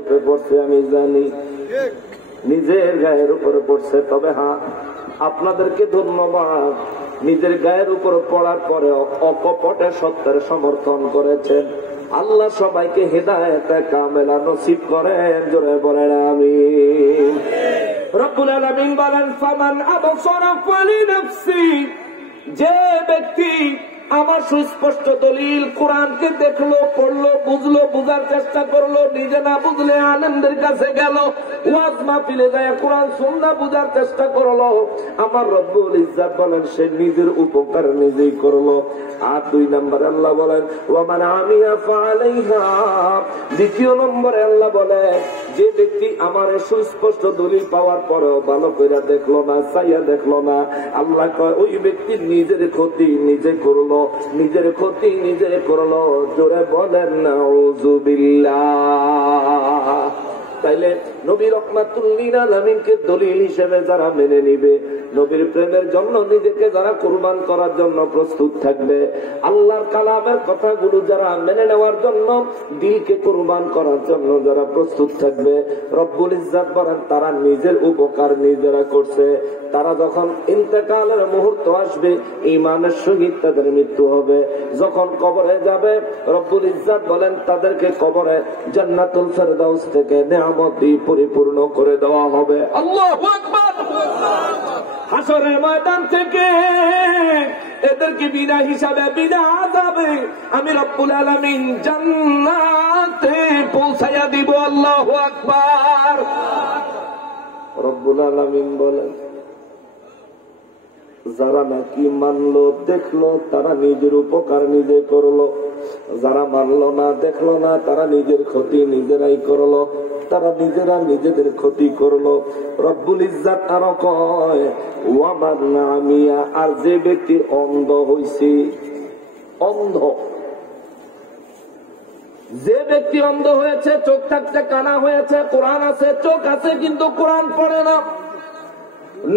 উপরে পড়ছে আমি জানি, নিজের গায়ের উপরে পড়ছে। তবে হ্যাঁ, আপনাদেরকে ধন্যবাদ, নিজের গায়ের উপর পড়ার পরে অকপটে সত্যের সমর্থন করেছেন। আল্লাহ সবাইকে হেদায়েতে কামেলা নসিব করেন, জোরে বলেন আমিন। রব্বুল আলামিন বলেন, ফামান আবসারা ফালিনাফসি, যে ব্যক্তি আমার সুস্পষ্ট দলিল কোরআনকে দেখলো, পড়লো, বুঝলো, বুঝার চেষ্টা করলো, নিজে না বুঝলে আলেমদের কাছে গেল, ওয়াজ মাহফিলে যায় কোরআন সুন্নাহ বুঝার চেষ্টা করলো, আমার রব্বুল ইজ্জত বলেন সে নিজের উপকার নিজেই করলো। আর 2 নম্বরে আল্লাহ বলেন, ওয়া মান আমিয়া ফাআলাইহা, দ্বিতীয় নম্বরে আল্লাহ বলেন যে ব্যক্তি আমার সুস্পষ্ট দলিল পাওয়ার পরেও ভালো করে দেখলো না, চাইয়া দেখলো না, আল্লাহ কয় ওই ব্যক্তি নিজের ক্ষতি নিজে করলো, নিজের ক্ষতি নিজে করলো, জোরে বলেন নাউযুবিল্লাহ। তাইলে নবী রাহমাতুল লিল আলামিনকে দলিল হিসেবে যারা মেনে নিবে, নবীর প্রেমের জন্য নিজেকে যারা কুরবান করার জন্য প্রস্তুত থাকবে, আল্লাহর কালামের কথাগুলো যারা মেনে নেওয়ার জন্য দিলকে কুরবান করার জন্য যারা প্রস্তুত থাকবে, রব্বুল ইজ্জত বলেন তারা নিজের উপকার নিজেরা করছে। তারা যখন ইন্তেকালের মুহূর্ত আসবে, ঈমানের সহিত তাদের মৃত্যু হবে। যখন কবরে যাবে, রব্বুল ইজ্জত বলেন তাদেরকে কবরে জান্নাতুল ফেরদাউস থেকে নিয়ামত দিয়ে পরিপূর্ণ করে দেওয়া হবে। আল্লাহু আকবার। হাসরের ময়দান থেকে এদেরকে বিনা হিসাবে বিনা আযাবে আমি রব্বুল আলামিন জান্নাতে পৌঁছায়া দিব। আল্লাহু আকবার। রব্বুল আলামিন বলেন, যারা নাকি মানলো দেখলো তারা নিজের উপকার নিজে করলো, যারা মানলো না দেখলো না তারা নিজের ক্ষতি নিজেরাই করলো, তারা নিজেরা নিজেদের ক্ষতি করলো। রব্বুল ইজ্জত আরো কয়, ওয়া মান আমিয়া, আর যে ব্যক্তি অন্ধ হইছে, অন্ধ, যে ব্যক্তি অন্ধ হয়েছে, চোখ থাকতে কানা হয়েছে, কোরআন আছে, চোখ আছে কিন্তু কোরআন পড়ে না,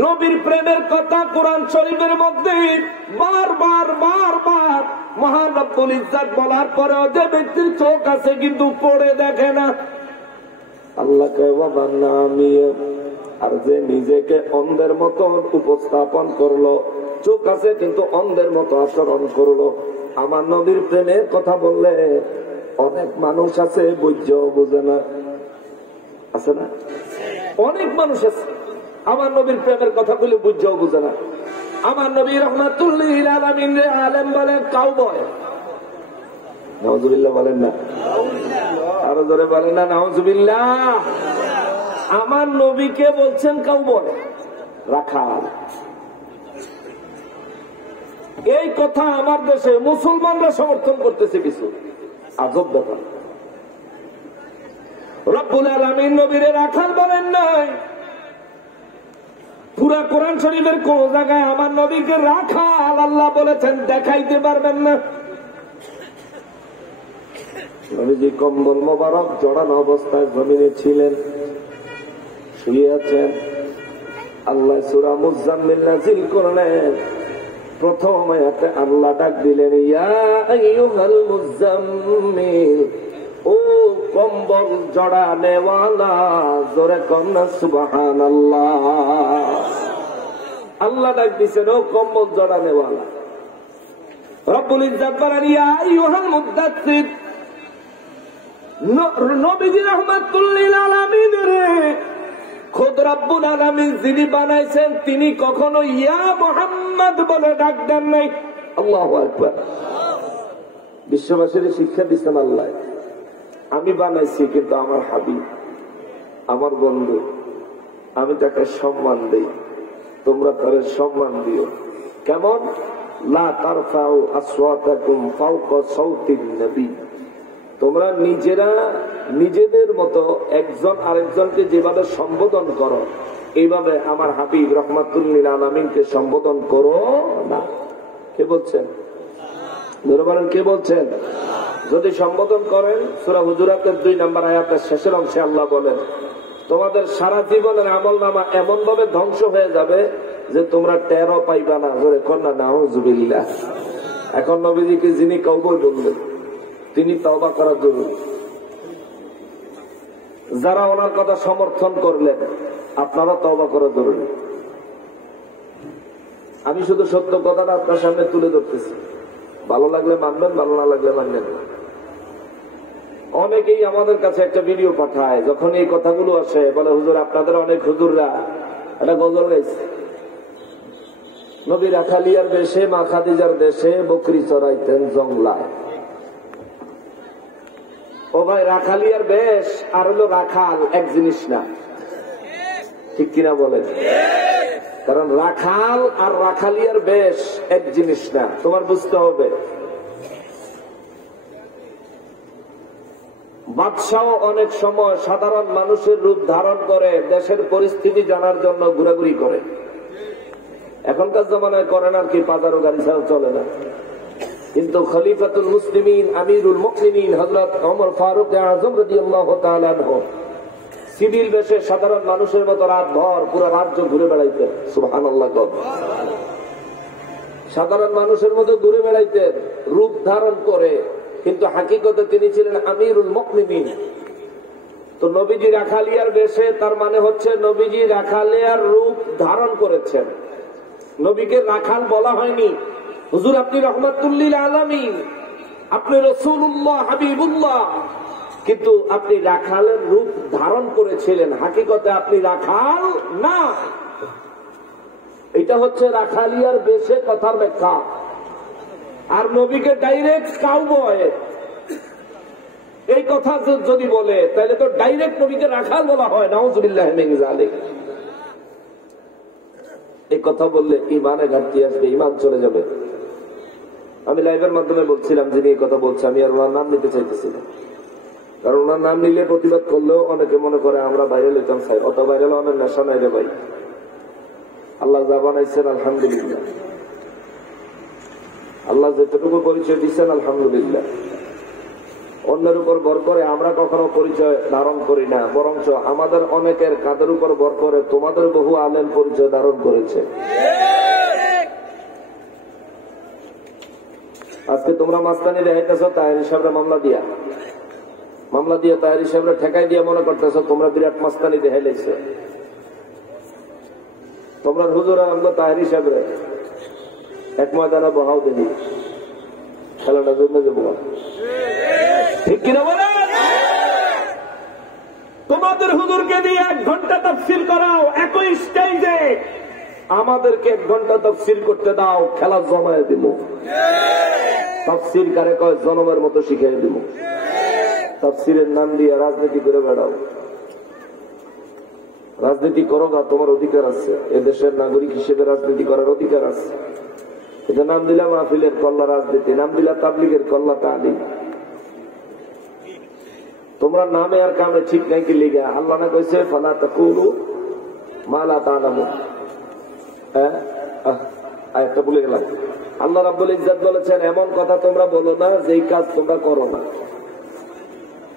নবীর প্রেমের কথা কোরআন শরীফের মধ্যে বারবার বারবার মহান রব্বুল ইজ্জত বলার পরেও যে ব্যক্তির চোখ আছে কিন্তু পড়ে দেখে না, আল্লাহ কয় ওয়া মান আমিয়া, আর যে নিজেকে অন্ধের মতো উপস্থাপন করলো, চোখ আছে কিন্তু অন্ধের মতো আচরণ করলো। আমার নবীর প্রেমের কথা বললে অনেক মানুষ আছে বুঝেও বুঝে না, আছে না? অনেক মানুষ আছে আমার নবীর প্রেমের কথা বলে বুঝেও বুঝে না। আমার নবী রাহমাতুল লিল আলামিন রে আলেম বলেন কাউবয়, নাউযুবিল্লাহ বলেন না, আরো জোরে বলেন না নাউযুবিল্লাহ। আমার নবীকে বলছেন কাউবয়, রাখাল। এই কথা আমার দেশে মুসলমানরা সমর্থন করতেছে, কিছু আজব ব্যাপার। রব্বুল আলামিন নবীরে রাখাল বলেন নাই, পুরা কোরআন শরীফের কোন জায়গায় আমার নবীকে রাখাল আল্লাহ বলেছেন দেখাইতে পারবেন না। নবীজি কম্বল মোবারক জড়ানো অবস্থায় জমিনে ছিলেন, শুয়ে আছেন। আল্লাহ সূরা মুজাম্মিল নাযিল করলেন, প্রথম আয়াতে আল্লাহ ডাক দিলেন, ইয়া আইয়ুহাল মুজাম্মিল, ও কম্বল জড়ানেওয়ালা, জোরে কন্যা সুবহানাল্লাহ। আল্লাহ ডাক দিছেন ও কম্বল জড়ানেওয়ালা। রব্বুল ইজ্জত বলেন, ইয়া আইয়ুহাল মুদাচ্ছির, নবীজি রাহমাতুল লিল আলামিন রে খোদ রব্বুল আলামিন যিনি বানাইছেন তিনি কখনো ইয়া মুহাম্মদ বলে ডাক দেন নাই। আল্লাহু আকবার। বিশ্ববাসীর শিক্ষা দিচ্ছেন আল্লাহ, আমি বানাইছি কিন্তু আমার হাবিব, আমার বন্ধু, আমি তাকে সম্মান দেই, তোমরা তার সম্মান দিও। কেমন? লা তারফাউ আসওয়াতাকুম ফাওকা সাউতিন নবী, তোমরা নিজেরা নিজেদের মতো একজন আরেকজনকে যেভাবে সম্বোধন করো, এইভাবে আমার হাবিব রাহমাতুল লিল আলামিনকে সম্বোধন করো না। কে বলছেন? ধরে বলেন কে বলছেন? যদি সম্বোধন করেন, সূরা হুজুরাতের 2 নম্বর আয়াতের শেষের অংশে আল্লাহ বলেন, তোমাদের সারা জীবনের আমলনামা এমন ভাবে ধ্বংস হয়ে যাবে যে তোমরা টেরও পাইবা না। জোরে কন্যা নাউযুবিল্লাহ। এখন নবীজিকে যিনি কাউবয় বললেন তিনি তওবা করা জরুরি। যারা ওনার কথা সমর্থন করলেন আপনারা তওবা করা জরুরি। আমি শুধু সত্য কথাটা আপনার সামনে তুলে ধরতেছি, ভালো লাগলে মানবেন, ভালো না লাগলে মানবেন না। অনেকেই আমাদের কাছে একটা ভিডিও পাঠায়, যখন এই কথাগুলো আসে বলে হুজুর আপনাদের অনেক হুজুররা একটা গজল গাইছে, নবী রাখালিয়ার বেশে মা খাদিজার দেশে বকরি চড়াইতেন জংলায়। ও ভাই, রাখালিয়ার বেশ আর হলো রাখাল এক জিনিস না, ঠিক কিনা বলেন? কারণ রাখাল আর রাখালিয়ার বেশ এক জিনিস না, তোমার বুঝতে হবে। বাদশাহ অনেক সময় সাধারণ মানুষের রূপ ধারণ করে দেশের পরিস্থিতি জানার জন্য ঘোরাঘুরি করে। এখনকার জমানায় করেন আর কি, বাজারও গাড়ি ছাড়া চলে না। কিন্তু খলিফাতুল মুসলিমিন আমিরুল মুমিনিন হযরত ওমর ফারুক আযম রাদিয়াল্লাহু তাআলা আনহু সিভিল বেশে সাধারণ মানুষের মতো রাত ভর পুরো রাজ্য ঘুরে বেড়াইতেন। সুবহানাল্লাহ। সাধারণ মানুষের মতো ঘুরে বেড়াইতেন রূপ ধারণ করে, কিন্তু হাকিকতে তিনি ছিলেন আমিরুল মুমিনিন। তো নবীজি রাখালিয়ার বেশে, তার মানে হচ্ছে নবীজি রাখালিয়ার রূপ ধারণ করেছেন। নবীকে রাখাল বলা হয়নি। হুজুর আপনি রহমাতুল লিল আলামিন, আপনি রাসূলুল্লাহ হাবিবুল্লাহ, কিন্তু আপনি রাখালের রূপ ধারণ করেছিলেন, হাকিকতে আপনি রাখাল না। এটা হচ্ছে রাখালিয়ার বেশে কথার ব্যাখ্যা। আর নবীকে ডাইরেক্ট কাউবয় এই কথা যদি বলে তাহলে তো ডাইরেক্ট নবীকে রাখাল বলা হয়। নাউযুবিল্লাহি মিন যালিক। এই কথা বললে ইমানে ঘাটতি আসবে, ইমান চলে যাবে। আমি লাইভের মাধ্যমে বলছিলাম, যিনি এই কথা বলছে আমি আর ওনার নাম নিতে চাইতেছি না, কারণ ওনার নাম নিলে প্রতিবাদ করলেও অনেকে মনে করে আমরা ভাইরাল হইতাম। চাই অত ভাইরাল অনেক নেশা নাই রে ভাই। আল্লাহ যা বানাইছেন আলহামদুলিল্লাহ, আল্লাহ যেটুকু পরিচয় দিচ্ছেন আলহামদুলিল্লাহ। অন্যের উপর ভর করে আমরা কখনো পরিচয় ধারণ করি না, বরঞ্চ আমাদের অনেকের কাদের উপর ভর করে তোমাদের বহু আলেম পরিচয় ধারণ করেছে। আজকে তোমরা মাস্তানি দেখাইতেছ তাহের হিসাবে মামলা দিয়া তাহের হিসাবে ঠেকাই দিয়া মনে করতেছ তোমরা বিরাট মাস্তানি দেখাই লাইছে। তোমরা হুজুর আমরা তাহের হিসাবে এক ময়দানে বহাও দেখি খেলাটা জন্য যাবো, ঠিক কিনা বলে? তোমাদের হুজুরকে দিয়ে 1 ঘন্টা তাফসীর করাও একই স্টেজে, আমাদেরকে 1 ঘন্টা তাফসীর করতে দাও, খেলা জমায়ে দিব। তাফসীর কারে কয় জনমের মতো শিখিয়ে দিব। তাফসীরের নাম দিয়ে রাজনীতি করে বেড়াও। রাজনীতি করো না, তোমার অধিকার আছে, এদেশের নাগরিক হিসেবে রাজনীতি করার অধিকার আছে। এটা নাম দিলা মাহফিলের কল্লা রাজনীতি, নাম দিলা তাবলীগের কল্লা তালিম। তোমরা নামে আর কামে ঠিক নাই কি লিগা? আল্লাহ না কইছে ফালা তাকুলু মা লা তা'লামুন। আয়াতটা ভুলে গেলাম। আল্লাহ রাব্বুল ইজ্জত বলেছেন এমন কথা তোমরা বলো না যেই কাজ তোমরা করো না।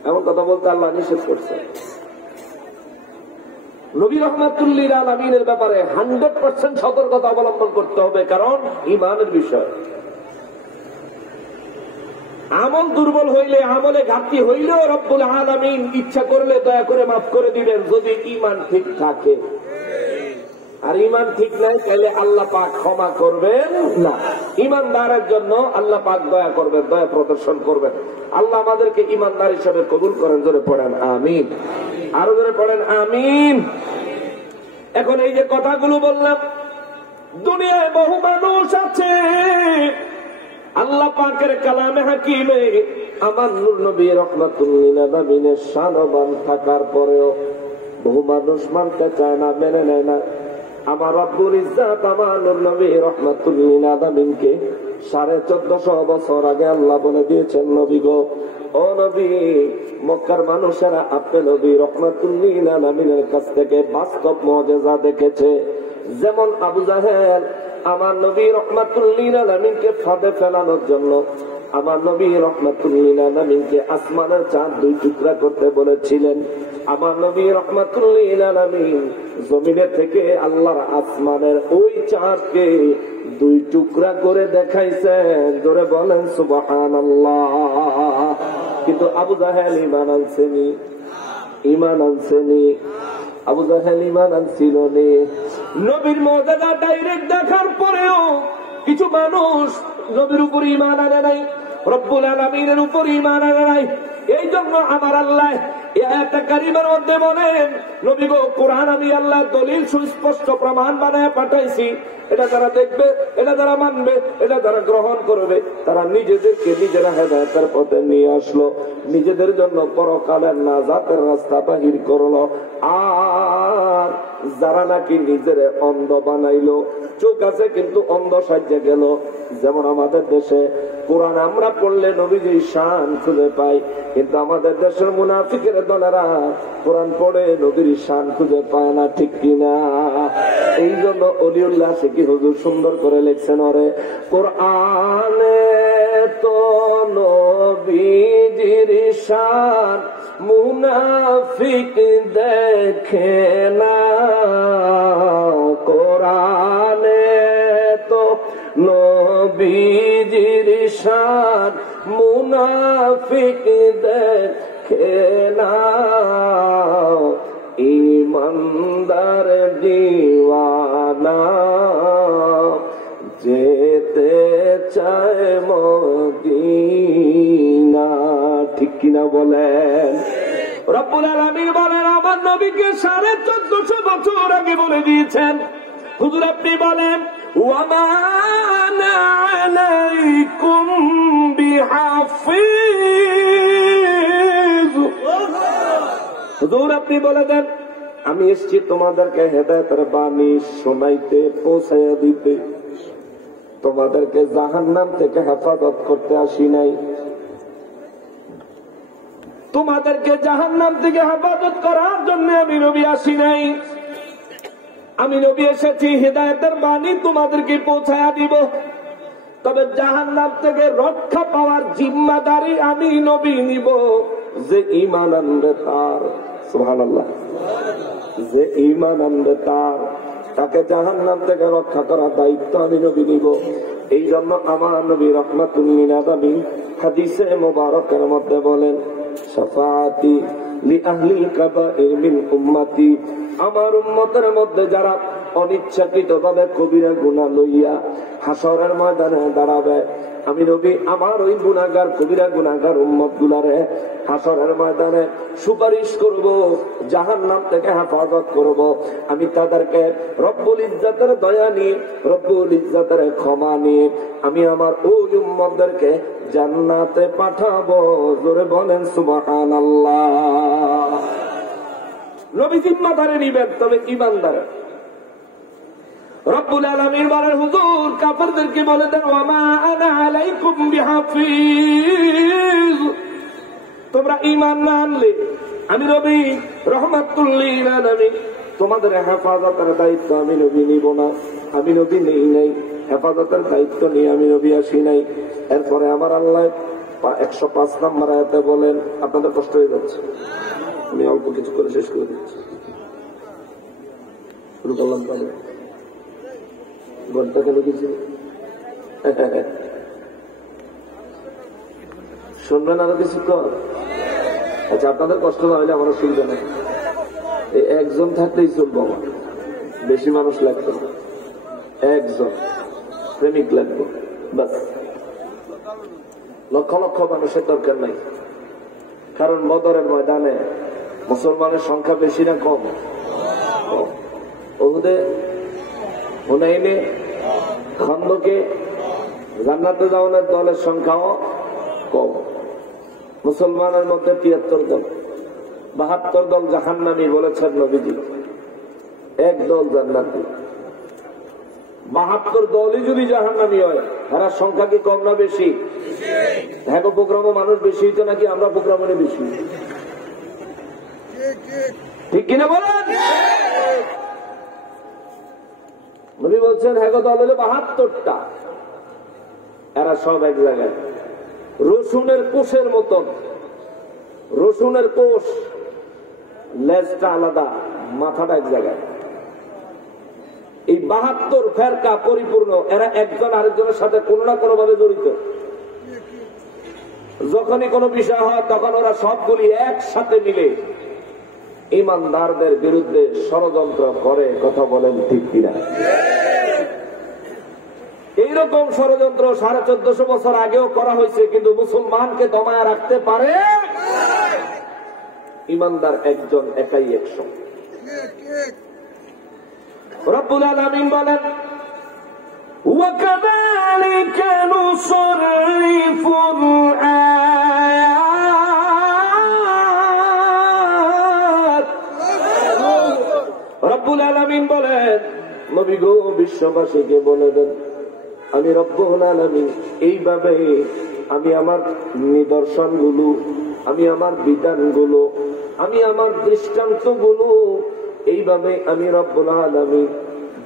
এমন কথা বলতে আল্লাহ নিষেধ করছে। নবী রাহমাতুল লিল আলামিনের ব্যাপারে 100% সতর্কতা অবলম্বন করতে হবে, কারণ ঈমানের বিষয়। আমল দুর্বল হইলে, আমলে ঘাটতি হইলেও রব্বুল আলামিন ইচ্ছা করলে দয়া করে মাফ করে দিবেন, যদি ঈমান ঠিক থাকে। আর ঈমান ঠিক নাই তাহলে আল্লাহ পাক ক্ষমা করবেন না। ঈমানদারের জন্য আল্লাহ পাক দয়া করবেন, দয়া প্রদর্শন করবেন। আল্লাহ আমাদেরকে ঈমানদার হিসেবে কবুল করেন। জোরে পড়েন আমিন, আরো জোরে পড়েন আমিন। এখন এই যে কথাগুলো বললাম, দুনিয়ায় বহু মানুষ আছে আল্লাহ পাকের কালামে হাকিমে আমার নূর নবী রাহমাতুল লিল আলামিনের শানবান থাকার পরেও বহু মানুষ মানতে চায় না, মেনে নেয় না। আমার রব্বুল ইজ্জত আমার নূর নবী রাহমাতুল লিল আলামিনকে 1450 বছর আগে আল্লাহ বলে দিয়েছেন, নবী গো, ও নবী, মক্কার মানুষেরা আপনি নবী রাহমাতুল লিল আলামিনের কাছ থেকে বাস্তব মুজিজা দেখেছে। যেমন আবু জাহেল আমার নবী রাহমাতুল লিল আলামিনকে ফাঁদে ফেলানোর জন্য আমার নবী রাহমাতুল লিল আলামিনকে আসমানের চাঁদ 2 টুকরা করতে বলেছিলেন। আমার নবী রাহমাতুল লিল আলামিন জমিনের থেকে আল্লাহর আসমানের ওই চাঁদকে 2 টুকরা করে দেখাইছেন। জোরে বলেন সুবহানাল্লাহ। কিন্তু আবু জাহেল ঈমান আনছেনি, ঈমান আনছেনি? আবু জাহেল ঈমান আনছিল নি? নবীর মুজিজা ডাইরেক্ট দেখার পরেও কিছু মানুষ নবীর উপর ঈমান আনে নাই, রব্বুল আলামিনের উপর ঈমান আনে নাই। এই জন্য আমার আল্লাহ এই আয়াতে কারিমার মধ্যে বলেন, নবী গো, কোরআন আমি আল্লাহ দলিল সুস্পষ্ট প্রমাণ বানায় পাঠাইছি। এটা যারা দেখবে, এটা যারা মানবে, এটা যারা গ্রহণ করবে, তারা নিজেদেরকে নিজেরা হেদায়েতের পথে নিয়ে আসলো, নিজেদের জন্য পরকালের নাজাতের রাস্তা বাহির করলো। আর যারা নাকি নিজের অন্ধ বানাইলো, চোখ আছে কিন্তু অন্ধ সাজ্জে গেল। যেমন আমাদের দেশে কোরআন আমরা পড়লে নবীজির শান খুঁজে পাই, কিন্তু আমাদের দেশের মুনাফিকের দলেরা কোরআন পড়ে নবীর শান খুঁজে পায় না, ঠিক কিনা? এই জন্য অলিউল্লাহ শেখি হুজুর সুন্দর করে লিখছেন, ওরে কোরআনে তো নবীজির শান মুনাফিক দেখে না, কোরআনে তো নবীজির শান মুনাফিক দেখে না, ঈমানদার দিওয়ানা যেতে চায় মদিনা, ঠিক কিনা বলেন? রব্বুল আলামিন বলেন, আমার নবীকে 1450 বছর আগে বলে দিয়েছেন। হুজুর আপনি বলেন, ওয়ামা আনা আলাইকুম বিহাফিজ। হুজুর আপনি বলে দেন, আমি এসেছি তোমাদেরকে হেদায়েতের বাণী শোনাইতে, পৌঁছাইয়া দিতে, তোমাদেরকে জাহান্নাম থেকে হেফাজত করতে আসি নাই। তোমাদেরকে জাহান্নাম থেকে হেফাজত করার জন্য আমি নবী আসি নাই। আমি নবী এসেছি হেদায়েতের বাণী তোমাদেরকে পৌঁছায়া দিব, তবে জাহান্নাম থেকে রক্ষা পাওয়ার জিম্মাদারি আমি নবী নিব। যে ঈমান আনবে তার, সুবহানাল্লাহ, যে ঈমান আনবে তাকে জাহান্নাম থেকে রক্ষা করার দায়িত্ব আমি নবী নিব। এই জন্য আমার নবী রাহমাতুল লিল আলামিন হাদিসে মুবারকের মধ্যে বলেন, শাফাআতি লি আহলিল কাবাইর মিন উম্মতি, আমার উম্মতের মধ্যে যারা অনিচ্ছাকৃত ভাবে কবিরা গুনাহ লইয়া হাসরের ময়দানে দাঁড়াবে, আমি নবী আমার ওই গুনাহগার কবিরা গুনাহগার উম্মত গুলারে হাসরের ময়দানে সুপারিশ করব, জাহান্নাম থেকে হেফাজত করব। আমি তাদেরকে রব্বুল ইজ্জতের দয়া নিয়ে, রব্বুল ইজ্জতের ক্ষমা নিয়ে আমি আমার ওই উম্মতদেরকে জান্নাতে পাঠাবো। জোরে বলেন সুবহানাল্লাহ। নবী জিম্মাদারি নিবেন, তবে ঈমানদার। রব্বুল আলামিন বলেন, হুজুর কাফেরদেরকে বলে দেন, ওয়ামা আনা আলাইকুম বিহাফিজ। তোমরা ঈমান না আনলে আমি নবী রাহমাতুল লিল আলামিন তোমাদের হেফাজতের দায়িত্ব আমি নবী নিব না। আমি নবী নেই নাই, হেফাজতের দায়িত্ব নিয়ে আমি নবী আসি নাই। এরপরে আমার আল্লাহ 105 নম্বর আয়াতে বলেন, আপনাদের কষ্ট হয়ে যাচ্ছে, আমি অল্প কিছু করে শেষ করে দিচ্ছি। শুরু করলাম তাহলে ঘন্টা কেন কিছু শুনবেন, আরো কিছু কর। আচ্ছা, আপনাদের কষ্ট না হলে আমার অসুবিধা নেই, একজন থাকলেই চলবো, আমার বেশি মানুষ লাগতো না, একজন প্রেমিক লাগবে বাস। লক্ষ লক্ষ মানুষের দরকার নাই, কারণ বদরের ময়দানে মুসলমানের সংখ্যা বেশি না কম? ওহুদে, হুনাইনে, খন্দকে জান্নাতে যাওয়ার দলের সংখ্যাও কম। মুসলমানের মধ্যে 73 দল, 72 দল জাহান্নামী বলেছেন নবীজি, এক দল জান্নাতি। 72 দলই যদি জাহান্নামী হয়, তার সংখ্যা কি কম না বেশি? হ্যাঁ, প্রোগ্রামও মানুষ বেশি হইতো নাকি আমরা প্রোগ্রামে বেশি? ঠিক কিনা বলেন? নবী বলছেন, হ্যাঁ দল হলো 72টা, এরা সব এক জায়গায়, রসুনের কোষের মতন। রসুনের কোষ, লেজটা আলাদা, মাথাটা এক জায়গায়। এই 72 ফেরকা পরিপূর্ণ, এরা একজন আরেকজনের সাথে কোনো না কোনো ভাবে জড়িত। যখনই কোনো বিষয় হয় তখন ওরা সবগুলি একসাথে মিলে ইমানদারদের বিরুদ্ধে ষড়যন্ত্র করে, কথা বলেন ঠিক কিনা? এইরকম ষড়যন্ত্র 1450 বছর আগেও করা হয়েছে, কিন্তু মুসলমানকে দমায় রাখতে পারে ইমানদার একজন, একাই 100। রব্বুল আলামিন বলেন وَكَذَلِكَ نُصَرِّفُ الْآيَاتِ। রব্বুল আলামিন বলেন, নবী গো বিশ্ববাসীকে বলে দেন, আমি রব্বুল আলামিন এইভাবে আমি আমার নিদর্শনগুলো, আমি আমার বিধানগুলো, আমি আমার দৃষ্টান্তগুলো এইভাবে আমি রব্বুল আলামিন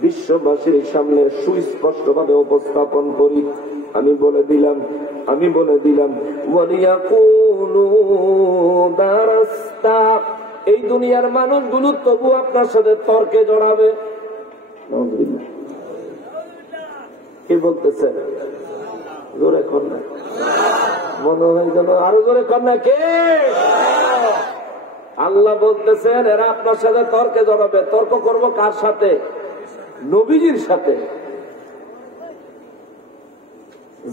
বিশ্ববাসীর সামনে সুস্পষ্ট ভাবে উপস্থাপন করি। আমি বলে দিলাম ওয়ালিয়াকুলু দারাস্তা, এই দুনিয়ার মানুষগুলো তবু আপনার সাথে তর্কে জড়াবে। কি বলতেছেন? জোরে কন্যা, মনে হয় যেন আরো জোরে কন্যা। কে? আল্লাহ বলতেছেন এরা আপনার সাথে তর্কে জড়াবে। তর্ক করব কার সাথে? নবীজির সাথে।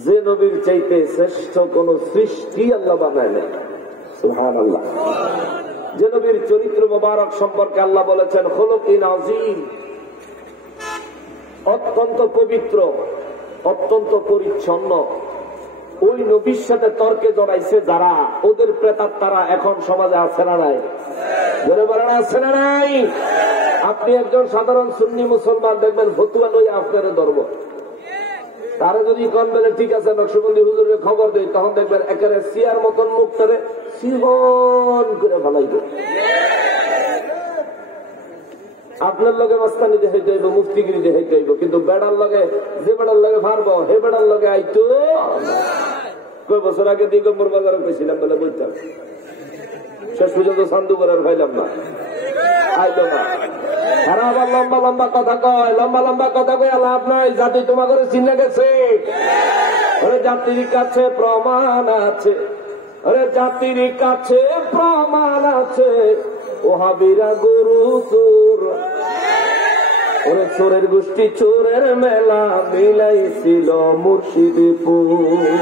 যে নবীর চাইতে শ্রেষ্ঠ কোন সৃষ্টি আল্লাহ বানায় না। সুবহানাল্লাহ। যে নবীর চরিত্র মোবারক সম্পর্কে আল্লাহ বলেছেন খুলুকিন আযীম, অত্যন্ত পবিত্র, অত্যন্ত পরিচ্ছন্ন। ওই নবীর সাথে তর্কে জড়াইছে যারা, ওদের প্রেতাত্মারা এখন সমাজে আছে না নাই? জোরে বলেন আছে না নাই? আপনি একজন সাধারণ সুন্নি মুসলমান দেখবেন ফতুয়া লই আপনারে ধরব, তারা যদি কোন বলে ঠিক আছে নকশবন্দি হুজুরের খবর দেয়, তখন দেখবেন একেবারে সিয়ার মতন মুখ করে সিহন করে ফেলাইবে। আপনার লগে মাস্তানি দেখে যাইব, মুফতিগিরি দেখে যাইব, কিন্তু বেড়ার লগে, যে বেড়ার লগে ফারবো হে বেড়ার লগে আইতো। কয় বছর আগে দিগম্বর বাজারে পেয়েছিলাম বলে বলতাম, শেষ পর্যন্ত সান্দু করার পাইলাম না, আইলো না। আর আবার লম্বা লম্বা কথা কয়, লম্বা লম্বা কথা কয় লাভ নাই। জাতি তোমার করে চিনে গেছে, জাতির কাছে প্রমাণ আছে, জাতির কাছে প্রমাণ আছে। ওহাবিরা গরু চোর, ওরে চোরের গোষ্ঠী চোরের মেলা মিলাইছিল মুর্শিদপুর।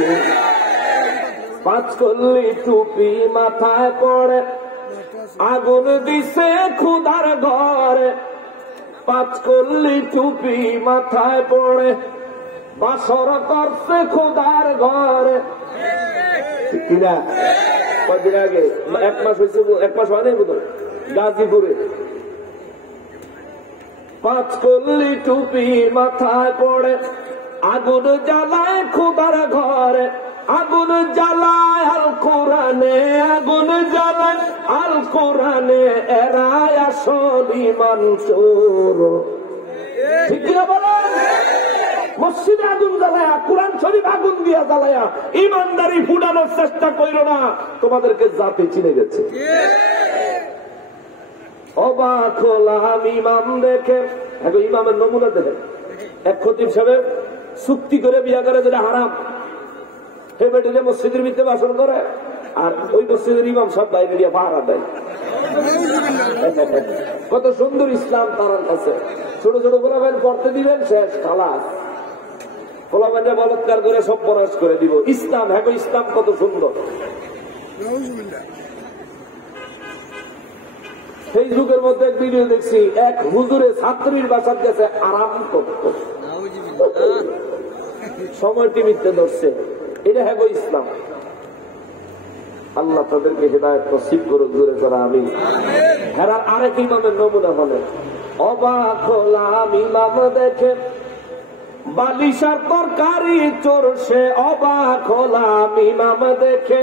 5 কল্লি টুপি মাথায় পড়ে, আগুন দিছে খুদার ঘরে। 5 কল্লি টুপি মাথায় পড়ে, বাসর করছে খুদার ঘরে। কিনা কদিন আগে 1 মাস হয়েছে, 1 মাস হয় নাই বোধহয়, গাজীপুরে 5 কল্লি টুপি মাথায় পড়ে, আগুন জ্বালায় খুদার ঘরে। আগুন জ্বালায় আল কোরআনে, আগুন জ্বালায় আল কোরআনে, এরা আসল ঈমান চোর। ঠিক কিনা বলেন? মসজিদে আগুন জ্বালায়া, কোরআন শরীফ আগুন দিয়া জ্বালায়া ইমানদারি ফুটানোর চেষ্টা কইরো না, তোমাদেরকে জাতি চিনে গেছে। অবাক হলাম ইমাম দেখে, এখন ইমামের নমুনা দেখেন। এক খতিব সাহেব চুক্তি করে বিয়া করে, যেটা হারাম, হে বেটিলে মসজিদের ভিতরে বাসন করে, আর ওই মসজিদের ইমাম সব বাইরে দিয়ে পাহারা দেয়। কত সুন্দর ইসলাম তার কাছে। ছোট ছোট গোলামেন পড়তে দিবেন, শেষ খালাস। গোলামেনরা বলৎকার করে সব পরাশ করে দিব। ইসলাম, হ্যাঁ ইসলাম কত সুন্দর। ফেসবুকের মধ্যে এক ভিডিও দেখছি, এক হুজুরে ছাত্রীর বাসার কাছে আরাম করত, সময় টিভিতে ধরছে। এটা হ্যাঁ ইসলাম। আল্লাহ তাদেরকে হেদায়েত নসিব করুক, জোরে করা আমিন। হেরার আরেক ইমামের নমুনা হলেন, অবাক হলাম ইমাম দেখে বালিশার তরকারি চোরসে। অবাক হলাম ইমাম দেখে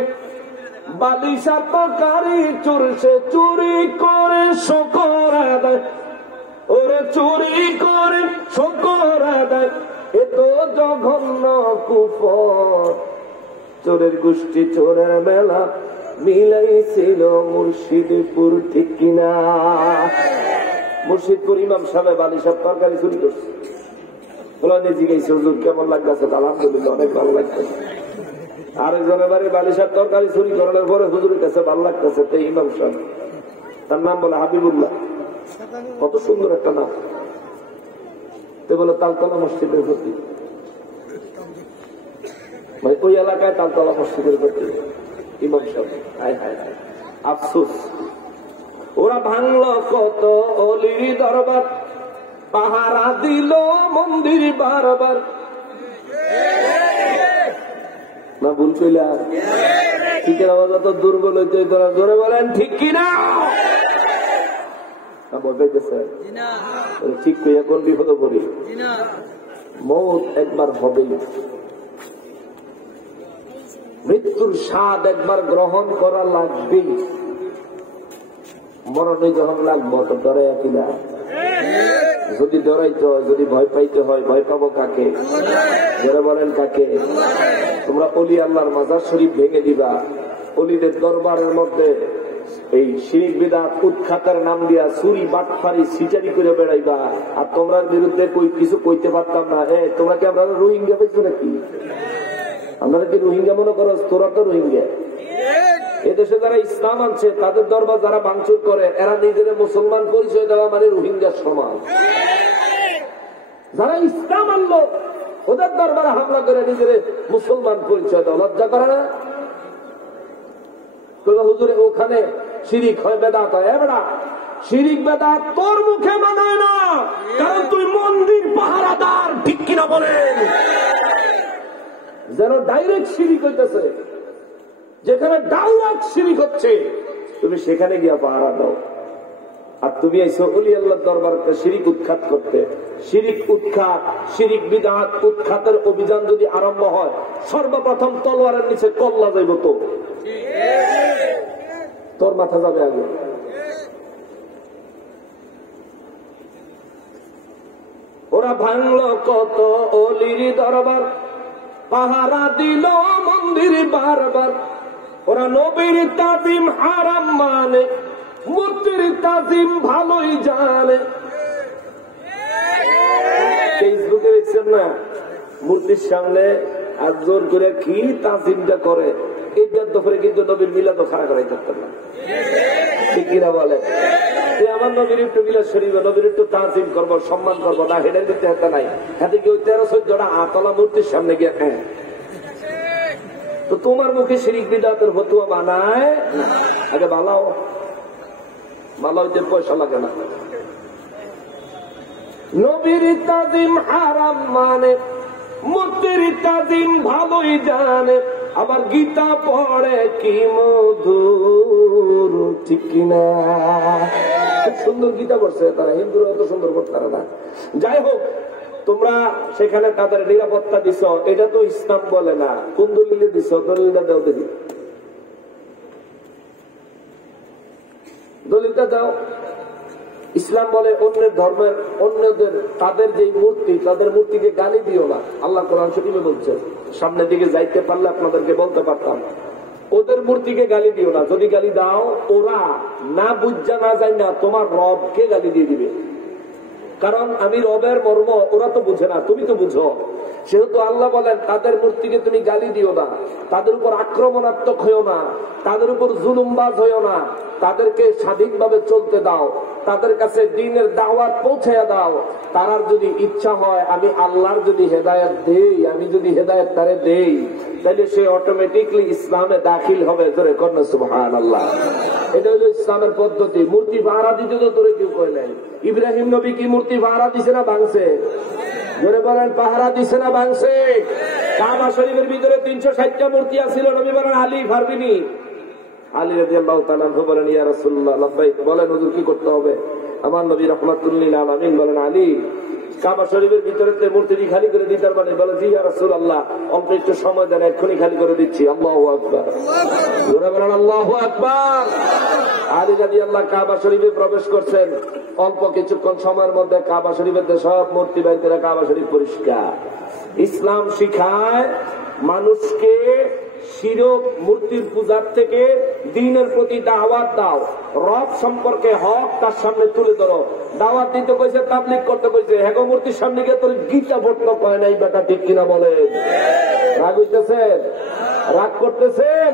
বালিশার তরকারি চোরসে। চুরি করে শকর আদায়, ওরে চুরি করে শকর আদায়, এ তো জঘন্য কুফর। চোরের গোষ্ঠী চোরের মেলা মিলাইছিল মুর্শিদপুর। ঠিক কিনা? মুর্শিদপুর ইমাম সাহেব বালিশার তরকারি চুরি করছে। জিজ্ঞাসা হুজুর কেমন লাগতেছে? আলহামদুলিল্লাহ অনেক ভালো লাগতেছে। আরেকজনের বাড়ি বালিশার তরকারি চুরি করানোর পরে হুজুরের কাছে ভালো লাগতেছে। তো ইমাম সাহেব তার নাম বলে হাবিবুল্লাহ। কত সুন্দর একটা নাম। তো বলে তালতলা মসজিদের প্রতি, ভাই ওই এলাকায় তালতলা মসজিদের প্রতি ইমাম সাহেব। হায় হায় হায়, আফসোস। ওরা ভাঙল কত অলির দরবার, পাহারা দিল মন্দির বারবার। না ভুল কইলাম? ঠিকের আওয়াজ তো দুর্বল হইতে জোরে বলেন ঠিক কিনা? বলতেছে ঠিক কইয়া কোন বিপদ করি। মৌত একবার হবেই, মৃত্যুর স্বাদ একবার গ্রহণ করা লাগবেই। মরণে যখন লাগবো তো ডরাইয়া কিনা? যদি ডরাইতে হয়, যদি ভয় পাইতে হয়, ভয় পাবো কাকে? যারা বলেন কাকে? তোমরা অলি আল্লাহর মাজার শরীফ ভেঙে দিবা, অলিদের দরবারের মধ্যে এই শিরিক বিদআত উৎখাতের নাম দিয়া চুরি বাটফারি সিটারি করে বেড়াইবা, আর তোমরার বিরুদ্ধে কিছু কইতে পারতাম না। তোমরা কি আমরা রোহিঙ্গা পাইছো নাকি? আমরা কি রোহিঙ্গা মনে করো? তোরা তো রোহিঙ্গা। এদেশে যারা ইসলাম আনছে তাদের দরবার যারা ভাঙচুর করে, এরা নিজেদের মুসলমান পরিচয় দেওয়া মানে রোহিঙ্গার সমান। যারা ইসলাম আনলো ওদের দরবারে হামলা করে নিজেদের মুসলমান পরিচয় দেওয়া লজ্জা করে না? হুজুরে ওখানে শিরিক হয়, বেদাত হয়। এবারে শিরিক বেদাত তোর মুখে মানায় না, কারণ তুই মন্দির পাহারাদার। ঠিক কিনা বলেন? যেন ডাইরেক্ট শিরিক হইতেছে, যেখানে ডাইরেক্ট শিরিক হচ্ছে তুমি সেখানে গিয়া পাহারা দাও। আর তুমি আইছো ওলি আল্লাহর দরবারে শিরিক উৎখাত করতে। শিরিক উৎখাত, শিরিক বিদআত উৎখাতের অভিযান যদি আরম্ভ হয়, সর্বপ্রথম তলোয়ারের নিচে কল্লা যাইব। তো তোর মাথা যাবে আগে। ওরা ভাঙলো কত অলির দরবার, পাহারা দিল মন্দির বারবার। ওরা নবীর তাজিম হারাম মানে, মূর্তির তাজিম ভালোই জানে। ফেসবুকে দেখছেন না, মূর্তির সামনে আর জোর করে কি তাজিমটা করে। এইটার দফরে কিন্তু নবীর মিলাদ খাড়া করাই থাকতেন না। ঠিক কিনা বলে? আমার নবীর একটু মিলাদ শরীফ, নবীর একটু তাজিম করবো, সম্মান করবো না, হেডের দিতে হাতে নাই। হাতে কি ওই 13-14টা আতলা মূর্তির সামনে গিয়ে তো তোমার মুখে শিরিক বিদআতের ফতোয়া বানায়? আগে বালাও, বালা হইতে পয়সা লাগে না। নবীর তাজিম হারাম মানে, মূর্তির তাজিম ভালোই জানে। আবার গীতা পড়ে কি মধুর। ঠিক কিনা? খুব সুন্দর গীতা পড়ছে তারা, হিন্দুরা অত সুন্দর পড়তে পারে না। যাই হোক, তোমরা সেখানে তাদের নিরাপত্তা দিছ, এটা তো ইসলাম বলে না। কোন দলিলে দিছ? দলিলটা দাও দেখি, দলিলটা দাও। ইসলাম বলে অন্যের ধর্মের, অন্যদের তাদের যে মূর্তি, তাদের মূর্তিকে গালি দিও না। আল্লাহ কোরআন শরীফে বলছেন। সামনের দিকে যাইতে পারলে আপনাদেরকে বলতে পারতাম, ওদের মূর্তিকে গালি দিও না। যদি গালি দাও, ওরা না বুঝা না যায় না তোমার রবকে গালি দিয়ে দিবে। কারণ আমি রবের মর্ম ওরা তো বুঝে না, তুমি তো বুঝো। সেহেতু আল্লাহ বলেন তাদের মূর্তিকে তুমি গালি দিও না, তাদের উপর আক্রমণাত্মক হইও না, তাদের উপর জুলুমবাজ হইও না, তাদেরকে স্বাধীনভাবে চলতে দাও, তাদের কাছে দ্বীনের দাওয়াত পৌঁছায়া দাও। তারার যদি ইচ্ছা হয়, আমি আল্লাহর যদি হেদায়েত দেই, আমি যদি হেদায়েত তারে দেই, তাহলে সে অটোমেটিকলি ইসলামে দাখিল হবে। জোরে কর না সুবহানাল্লাহ। এটা হলো ইসলামের পদ্ধতি। মূর্তি পাহারা দিতে তো তোরে কেউ কয় নাই। ইব্রাহিম নবী কি মূর্তি পাহারা দিছে না ভাঙছে? জোরে বলেন, পাহারা দিছে না ভাঙছে? কাবা শরীফের ভিতরে 360টা মূর্তি আছিল। নবী বলেন আলী পারবিনি? আলী রাদিয়াল্লাহু তাআলা বলেন ইয়া রাসূলুল্লাহ লাব্বাইক। বলেন হুজুর কি করতে হবে? আমার নবী রাহমাতুল লিল আলামিন বলেন আলী কাবা শরীফের ভিতরে মূর্তিটি খালি করে দিতে পারবেন? বলে জি ইয়া রাসূলুল্লাহ, অল্প একটু সময় দেন, এক্ষুনি খালি করে দিচ্ছি। আল্লাহু আকবার। জোরে বলেন আল্লাহু আকবার। আলী রাদিয়াল্লাহু কাবা শরীফে প্রবেশ করছেন। অল্প কিছুক্ষণ সময়ের মধ্যে কাবা শরীফের সব মূর্তি বাইরে কাবা শরীফ পরিষ্কার। ইসলাম শিখায় মানুষকে শিরক মূর্তির পূজার থেকে দ্বীনের প্রতি দাওয়াত দাও। রব সম্পর্কে হক তার সামনে তুলে ধরো। দাওয়াত দিতে কইছে, তাবলীগ করতে কইছে, হেগো মূর্তির সামনে গিয়ে তোর গীতা পড়তে কয় নাই বেটা। ঠিক কিনা বলেন? রাগ হইতেছেন? রাগ করতেছেন?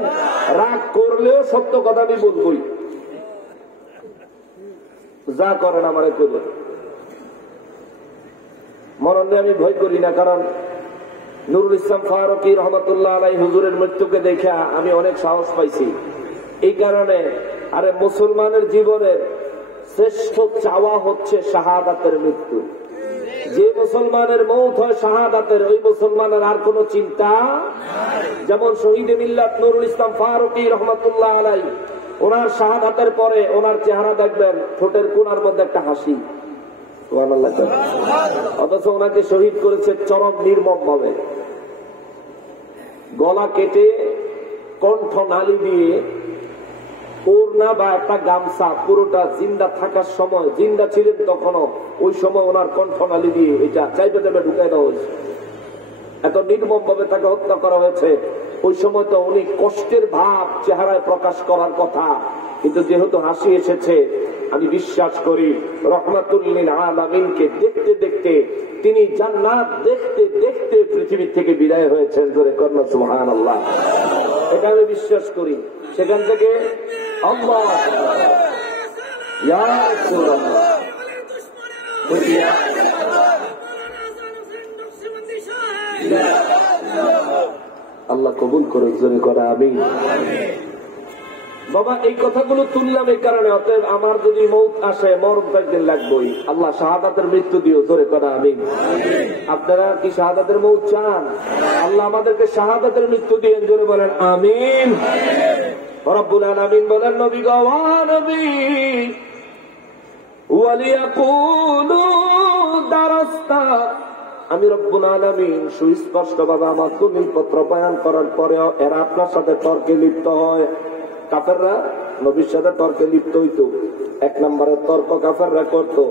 রাগ করলেও সত্য কথা আমি বলবই। যা করেন আমারে করবেন, মরণে আমি ভয় করি না। কারণ নুরুল ইসলাম ফারুকী রহমতুল্লাহ আলাইহি হুজুরের মৃত্যুকে দেখা আমি অনেক সাহস পাইছি। এই কারণে আরে মুসলমানের জীবনের শ্রেষ্ঠ চাওয়া হচ্ছে শাহাদাতের মৃত্যু। যে মুসলমানের মৌত হয় শাহাদাতের, ওই মুসলমানের আর কোন চিন্তা। যেমন শহীদে মিল্লাত নুরুল ইসলাম ফারুকী রহমতুল্লাহ আলাইহি, ওনার শাহাদাতের পরে ওনার চেহারা দেখবেন ঠোঁটের কোণার মধ্যে একটা হাসি, অথচ ওনাকে শহীদ করেছে চরম নির্মম ভাবে। গলা কেটে কণ্ঠ নালী দিয়ে ওড়না বা একটা গামছা পুরোটা জিন্দা থাকার সময়, জিন্দা ছিলেন তখনও, ওই সময় ওনার কণ্ঠ নালী দিয়ে এটা চাইপে চাইপে ঢুকাই দেওয়া হয়েছে। এত নির্মম ভাবে তাকে হত্যা করা হয়েছে। ওই সময় তো উনি কষ্টের ভাব চেহারায় প্রকাশ করার কথা, কিন্তু যেহেতু হাসি এসেছে, আমি বিশ্বাস করি রহমাতুল লিল আলামিনকে দেখতে দেখতে তিনি জান্নাত দেখতে দেখতে পৃথিবী থেকে বিদায় হয়েছেন। জোরে কন্যা সুবহানাল্লাহ, এটা আমি বিশ্বাস করি। সেখান থেকে আল্লাহ ইয়া রাসূলুল্লাহ আল্লাহ কবুল করে, জোরে করা আমিন। বাবা এই কথাগুলো তুললাম এই কারণে, অতএব আমার যদি মৌত আসে, মরণ তো একদিন লাগবেই। আল্লাহ শাহাদাতের মৃত্যু দিও, জোরে করা আমিন। আপনারা কি শাহাদাতের মৌত চান? আল্লাহ আমাদেরকে শাহাদাতের মৃত্যু দিয়েন, জোরে বলেন আমিন। রব্বুল আলামিন বলেন, নবী গো নবী ওয়ালিয়াকুলু দারাস্তা, আমি রব্বুল আলামিন সুস্পষ্ট ভাবে আমার দলিল পত্র বয়ান করার পরেও এরা আপনার সাথে তর্কে লিপ্ত হয়। কাফেররা নবীর সাথে তর্কে লিপ্ত হইতো। এক নম্বরের তর্ক কাফেররা করতো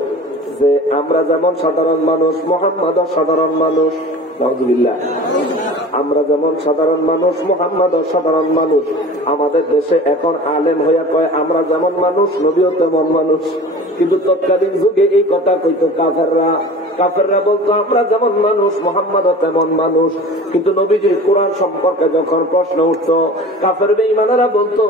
যে আমরা যেমন সাধারণ মানুষ, মুহাম্মদও সাধারণ মানুষ। নাউযুবিল্লাহ, আমরা যেমন সাধারণ মানুষ, মুহাম্মদও সাধারণ মানুষ। আমাদের দেশে এখন আলেম হইয়া কয় আমরা যেমন মানুষ, নবীও তেমন মানুষ। কিন্তু তৎকালীন যুগে এই কথা কইতো কাফেররা। কাফেররা বলতো আমরা যেমন মানুষ, মুহাম্মদও তেমন মানুষ। কিন্তু নবীজির কোরআন সম্পর্কে যখন প্রশ্ন উঠতো, কাফের বেঈমানেরা বলতো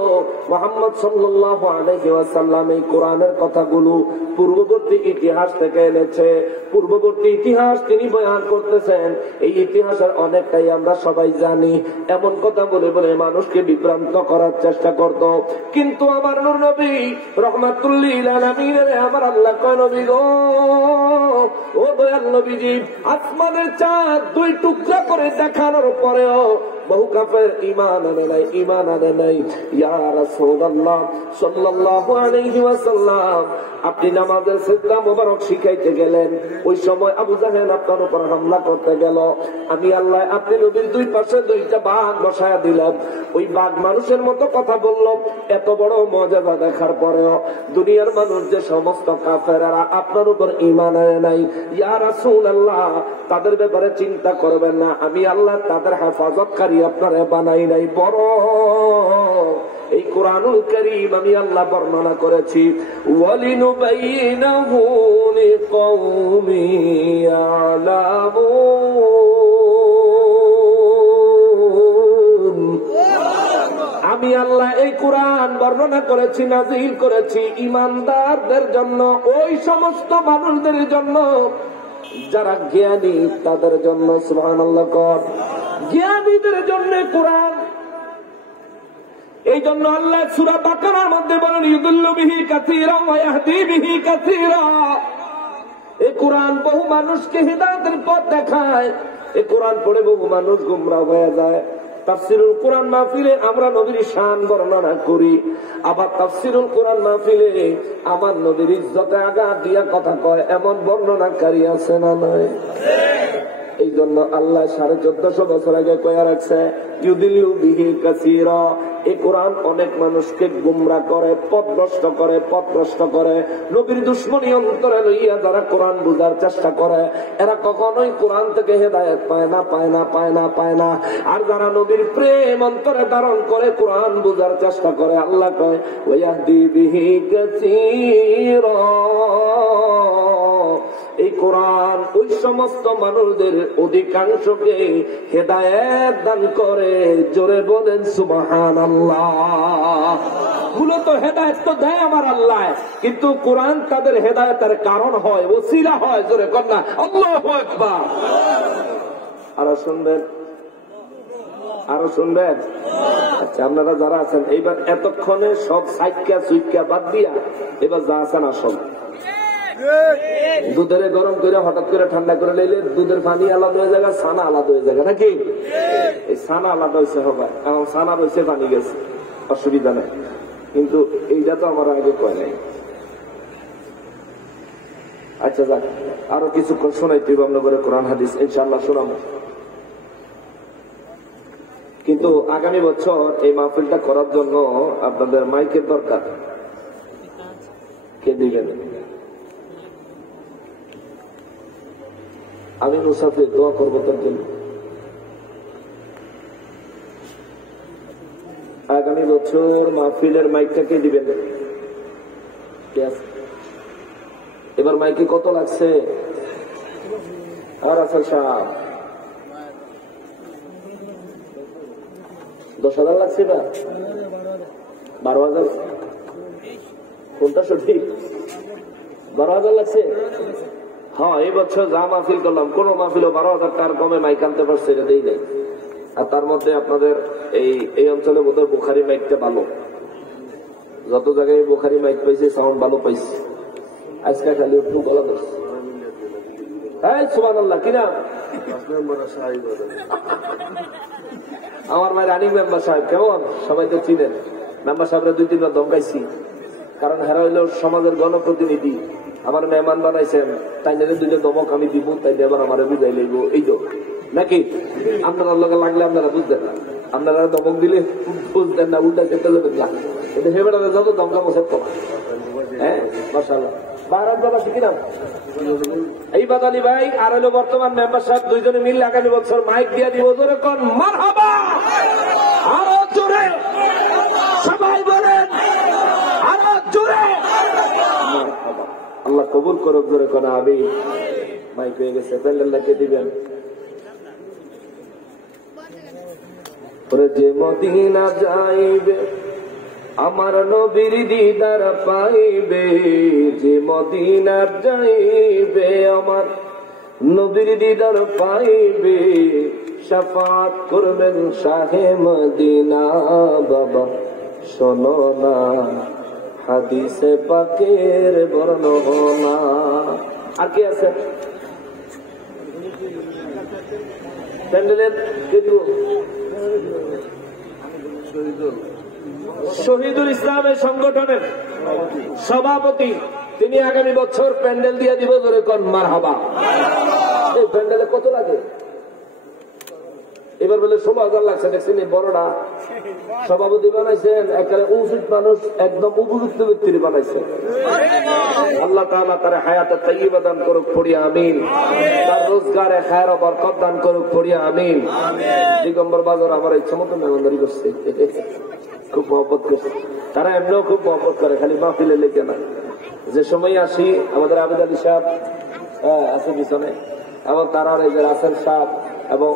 মুহাম্মদ সাল্লাল্লাহু আলাইহি ওয়াসাল্লাম এই কোরআনের কথাগুলো পূর্ববর্তী ইতিহাস থেকে এনেছে, পূর্ববর্তী ইতিহাস তিনি বয়ান করতেছেন, এই ইতিহাসের অনেকটাই আমরা সবাই জানি। এমন কথা বলে বলে মানুষকে বিভ্রান্ত করার চেষ্টা করত। কিন্তু আমার নূর নবী রহমাতুল লিল আলামিনের আমার আল্লাহ কয়, নবী গো ও দয়াল নবীজি, আসমানের চাঁদ দুই টুকরা করে দেখানোর পরেও বহু কাফের ঈমান আনে নাই, ঈমান আনে নাই। ইয়া রাসূলুল্লাহ সাল্লাল্লাহু আলাইহি ওয়াসাল্লাম, আপনি নামাজের সিজদা মোবারক শিখাইতে গেলেন, ওই সময় আবু জাহেল আপনার উপর হামলা করতে গেল। আমি আল্লাহ আপনি নবীর দুই পাশে দুইটা বাঘ বসায়া দিলাম। ওই বাঘ মানুষের মতো কথা বলল। এত বড় মুজিজা দেখার পরেও দুনিয়ার মানুষ যে সমস্ত কাফেররা আপনার উপর ঈমান আনে নাই, ইয়া রাসূলুল্লাহ তাদের ব্যাপারে চিন্তা করবেন না, আমি আল্লাহ তাদের হেফাজতকারী আপনারে বানাই নাই। বড় এই কোরআনুল কারীম আমি আল্লাহ বর্ণনা করেছি, ওয়ালিনুবাইয়িনাহু লিকাওমি ইয়ালামুন। আমি আল্লাহ এই কোরআন বর্ণনা করেছি, নাযিল করেছি ঈমানদারদের জন্য, ওই সমস্ত মানুষদের জন্য যারা জ্ঞানী, তাদের জন্য। সুবহানাল্লাহ, জ্ঞানীদের জন্য কোরআন। এই জন্য আল্লাহ সূরা বাকারার মধ্যে বলেন, ইউদিল্লু বিহি কাসীরা ওয়া ইয়াহদি বিহি কাসীরা। এই কোরআন বহু মানুষকে হিদায়াতের পথ দেখায়। এই কোরআন পড়ে বহু মানুষ গোমরাহ হয়ে যায়। তাফসীরুল কোরআন মাহফিলে আমরা নবীর শান বর্ণনা করি, আবার তাফসীরুল কোরআন মাহফিলে আমার নবীর ইজ্জতে আঘাত দিয়া কথা কয়, এমন বর্ণনাকারী আছে না নয়? এই জন্য আল্লাহ 1450 বছর আগে কয়া রাখছে, ইউদিল্লু বিহি কাসীরা। এই কোরআন অনেক মানুষকে গুমরাহ করে, পথভ্রষ্ট করে, পথভ্রষ্ট করে। নবীর দুশমনী অন্তরে লইয়া যারা কোরআন বুঝার চেষ্টা করে, এরা কখনোই কোরআন থেকে হেদায়েত পায় না, পায় না, পায় না, পায় না। আর যারা নবীর প্রেম অন্তরে ধারণ করে কোরআন বুঝার চেষ্টা করে, আল্লাহ কয় ওয়াহদি বিহি কাসীরা। এই কোরআন ওই সমস্ত মানুষদের অধিকাংশকে হেদায়েত দান করে। জোরে বলেন সুবহানাল্লাহ। সবগুলো তো হেদায়েত তো দেয় আমার আল্লাহ, কিন্তু কোরআন তাদের হেদায়েতের কারণ হয়, ওসিলা হয়। জোরে কর না আল্লাহু আকবার। আরো শুনবেন, আরো শুনবেন। আচ্ছা, আপনারা যারা আছেন এইবার এতক্ষণে সব সাইক্কা সুইক্কা বাদ দিয়া এবার যা আছেন আসল। দুধের গরম করে হঠাৎ করে ঠান্ডা করে নিলে দুধের পানি আলাদা হয়ে যাবে, ছানা আলাদা হয়ে যাবে নাকি? এই ছানা আলাদা হয়েছে হবে, এখন ছানা রয়েছে পানি গেছে, অসুবিধা নেই। কিন্তু এইটা তো আমার আগে কয় নাই। আচ্ছা যাক, আরো কিছুক্ষণ শোনাইতে আমরা করে কোরআন হাদিস ইনশাআল্লাহ শোনাবো। কিন্তু আগামী বছর এই মাহফিলটা করার জন্য আপনাদের মাইকের দরকার। কে দিবেন? আমি মুসাফির, দোয়া করবো তার জন্য। আগামী বছর মাহফিলের মাইকটা কে দিবেন? এবার মাইকে কত লাগছে? আর আসল সাহেব 10,000 লাগছে না? 12,000? কোনটা সঠিক? 12,000 লাগছে? হ্যাঁ, এই বছর যা মাহফিল করলাম কোন মাহফিলও 12,000 টাকার কমে মাইক আনতে পারছে, এটা দেই নাই। আর তার মধ্যে আপনাদের এই অঞ্চলে বোধহয় বুখারি মাইকটা ভালো, যত জায়গায় বুখারি মাইক পাইছে সাউন্ড ভালো পাইছে। আজকে খালি একটু বলা ধরছে। হ্যাঁ সুবহানাল্লাহ, কিনা আমার ভাই রানিং মেম্বার সাহেব কেমন? সবাই তো চিনেন। মেম্বার সাহেবরা 2-3 বার ধমকাইছি, কারণ হেরা হইল সমাজের গণপ্রতিনিধি। আমার মেহমান বানাইছেন, তাই নিয়ে 2টা ধমক আমি দিব, তাই আবার আমার বুঝাই লইব। এই তো নাকি আপনারা লগে লাগলে আপনারা বুঝতেন না, আপনারা ধমক দিলে বুঝতেন না, উল্টা চেষ্টা করবেন না। এটা হেবেটা যত ধমকা মোসেব কমা। হ্যাঁ মাশাআল্লাহ। এই বাদালি ভাই আর হলো বর্তমান মেম্বার সাহেব, দুইজনে মিলে আগামী বছর মাইক দিয়ে দিব। জোরে কোন মারহাবা, আরো জোরে সবাই বলেন, আরো জোরে মারহাবা। আল্লাহ কবুল করুক। জোরে কোন আমিন। মাইক হয়ে গেছে, প্যান্ডেলটাকে দিবেন। যে মদিনা যাইবে আমার নবীর দিদার পাইবে, যে মদিনার যাইবে আমার নবীর দিদার পাইবে, শাফাত করবেন শাহে মদিনা। বাবা শোনো না হাদিসে পাকের বর্ণনা। আর কি আছে প্যান্ডেলের? শহীদুল ইসলামের সংগঠনের সভাপতি, তিনি আগামী বছর প্যান্ডেল দিয়ে দিব। জোরে কোন মারহাবা। এই প্যান্ডেলে কত লাগে? এবার বলে 16,000 লাগছে। দেখছেন বড়টা সভাপতি বানাইছেন, একেবারে উচিত মানুষ, একদম উপযুক্ত ব্যক্তি বানাইছেন। আল্লাহ তাআলা তার হায়াতে তাইয়্যিবা দান করুক, পড়িয়া আমিন। তার রোজগারে খায়ের ও বরকত দান করুক, পড়িয়া আমিন। দিগম্বর বাজার আমার ইচ্ছা মতো মেহমানদারি করছে, খুব মহব্বত করছে। তারা এমনিও খুব মহব্বত করে, খালি মাহফিলে লেগে না। যে সময় আসি আমাদের আবেদ আলী সাহেব আছে পিছনে, এবং তারা রাসেল সাহেব এবং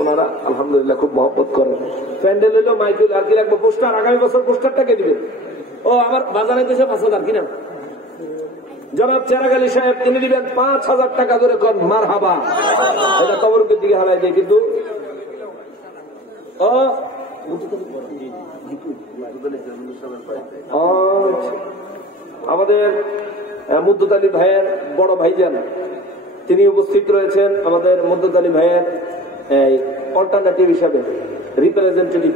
ওনারা আলহামদুলিল্লাহ খুব মহব্বত করেন। প্যান্ডেল হইলো, মাইক হইলো, আর কি লাগবে? পোস্টার। আগামী বছর পোস্টারটাকে দিবেন। ও আমার বাজারে দেশে 5,000 কিনা জনাব চেরাগ আলী সাহেব, তিনি দিবেন 5,000 টাকা। ধরে কর মারহাবা। এটা তবরকের দিকে হারাই যায়, কিন্তু আমাদের মুদ্দুত আলী ভাইয়ের বড় ভাইজান তিনি উপস্থিত রয়েছেন। আমাদের মুদ্দুত আলী ভাইয়ের অল্টারনেটিভ হিসাবে রিপ্রেজেন্টেটিভ,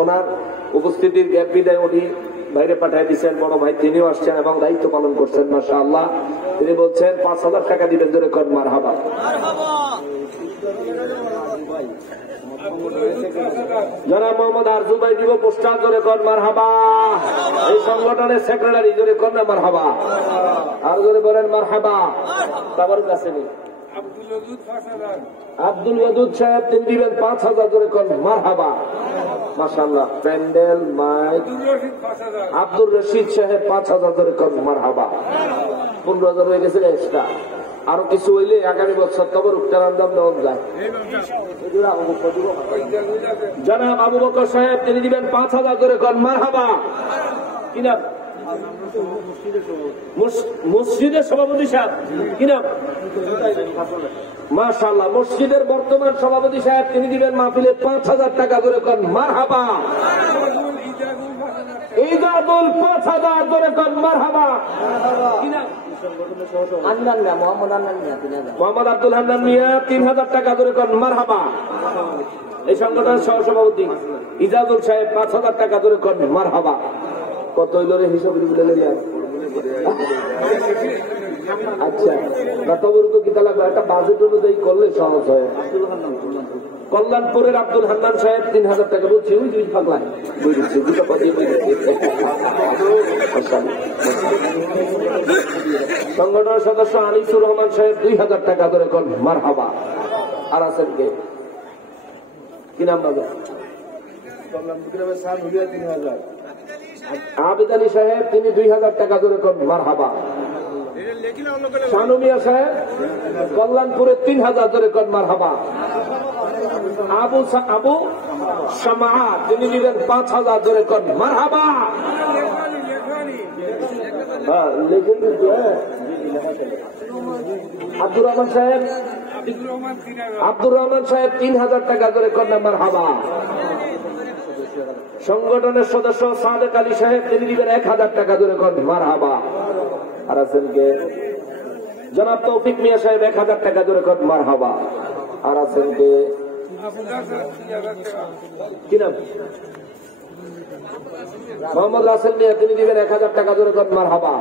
ওনার উপস্থিতির গ্যাপ বিদায় উনি বাইরে পাঠিয়ে দিচ্ছেন। বড় ভাই তিনিও আসছেন এবং দায়িত্ব পালন করছেন মাশাআল্লাহ। তিনি বলছেন 5,000 টাকা দিবেন। জোরে কর মারহাবা। জনাব মোহাম্মদ আরজু ভাই দিব পোস্টার। জোরে কর মারহাবা। এই সংগঠনের সেক্রেটারি। জোরে কর না মারহাবা। আর জোরে বলেন মারহাবা। তারপর কাছে নেই আব্দুল ওয়াদুদ সাহেব, তিনি দিবেন 5,000। জোরে কর মারহাবা। মাশাআল্লাহ। প্যান্ডেল, মাইক আব্দুর রশিদ সাহেব 5,000। জোরে কর মারহাবা। 15,000 হয়ে গেছে এক্সট্রা। আরো কিছু হইলে আগামী বছর তবর উত্তরান দাম দেওয়া যায়। জনাব আবু বকর সাহেব, তিনি দিবেন 5,000। জোরে কর মারহাবা। কি নাম? মসজিদের সভাপতি সাহেব কি নাম? মাশাআল্লাহ, মসজিদের বর্তমান সভাপতি সাহেব, তিনি দিবেন মাহফিলে 5,000 টাকা করে কর মারহাবা। ইজাদুল 5,000 করে কর মারহাবা। কি নাম? মোহাম্মদ আব্দুল হান্নান মিয়া 3,000 টাকা করে কর মারহাবা। এই সংগঠনের সহসভাপতি ইজাদুল সাহেব 5,000 টাকা করে কর মারহাবা। কত হইল রে হিসাব নিলেন? আচ্ছা, তবরুক কিতা লাগবে? একটা বাজেট অনুযায়ী করলে সহজ হয়। কল্যাণপুরের আব্দুল হান্নান সাহেব 3,000 টাকা বলছি। ওই দুই পাগলা সংগঠনের সদস্য আনিসুর রহমান সাহেব 2,000 টাকা করে কর মারহাবা। আর আছেন কে? কি নাম বাবা? আবেদ আলী সাহেব, তিনি 2,000 টাকা করে কর মারহাবা। শানু মিয়া সাহেব কল্যাণপুরে 3,000 করে কর মারহাবা। আবু শামা, তিনি দিবেন 5,000 করে কর মারহাবা। আব্দুর রহমান সাহেব 3,000 টাকা করে কর মারহাবা। সংগঠনের সদস্য সাদেক আলী সাহেব, তিনি দিবেন 1,000 টাকা করে কর মারহাবা। আর আছেন কে? জনাব তৌফিক মিয়া সাহেব 1,000 টাকা করে কর মারহাবা। আর আছেন কে? কি নাম? মোহাম্মদ রাসেল মিয়া, তিনি দিবেন 1,000 টাকা করে কর মারহাবা।